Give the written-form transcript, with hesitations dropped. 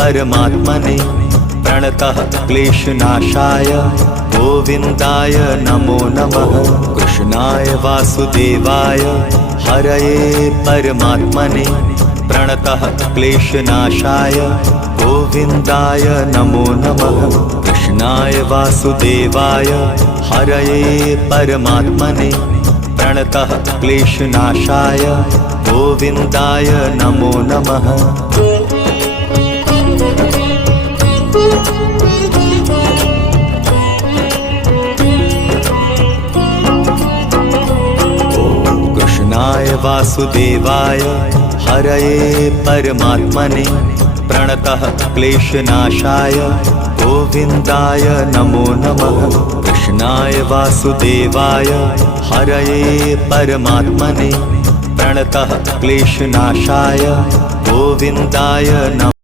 परमात्मने प्रणतः क्लेशनाशाय गोविन्दाय नमो नमः। कृष्णाय वासुदेवाय हरये परमात्मने प्रणतः क्लेशनाशाय गोविन्दाय नमो नमः। कृष्णाय वासुदेवाय हरये परमात्मने प्रणतः क्लेशनाशाय गोविन्दाय नमो नमः। कृष्णाय वासुदेवाय हरये परमात्मने प्रणतः क्लेशनाशाय गोविन्दाय नमो नमः। कृष्णाय वासुदेवाय हरये परमात्मने प्रणतः क्लेशनाशाय गोविन्दाय नमः।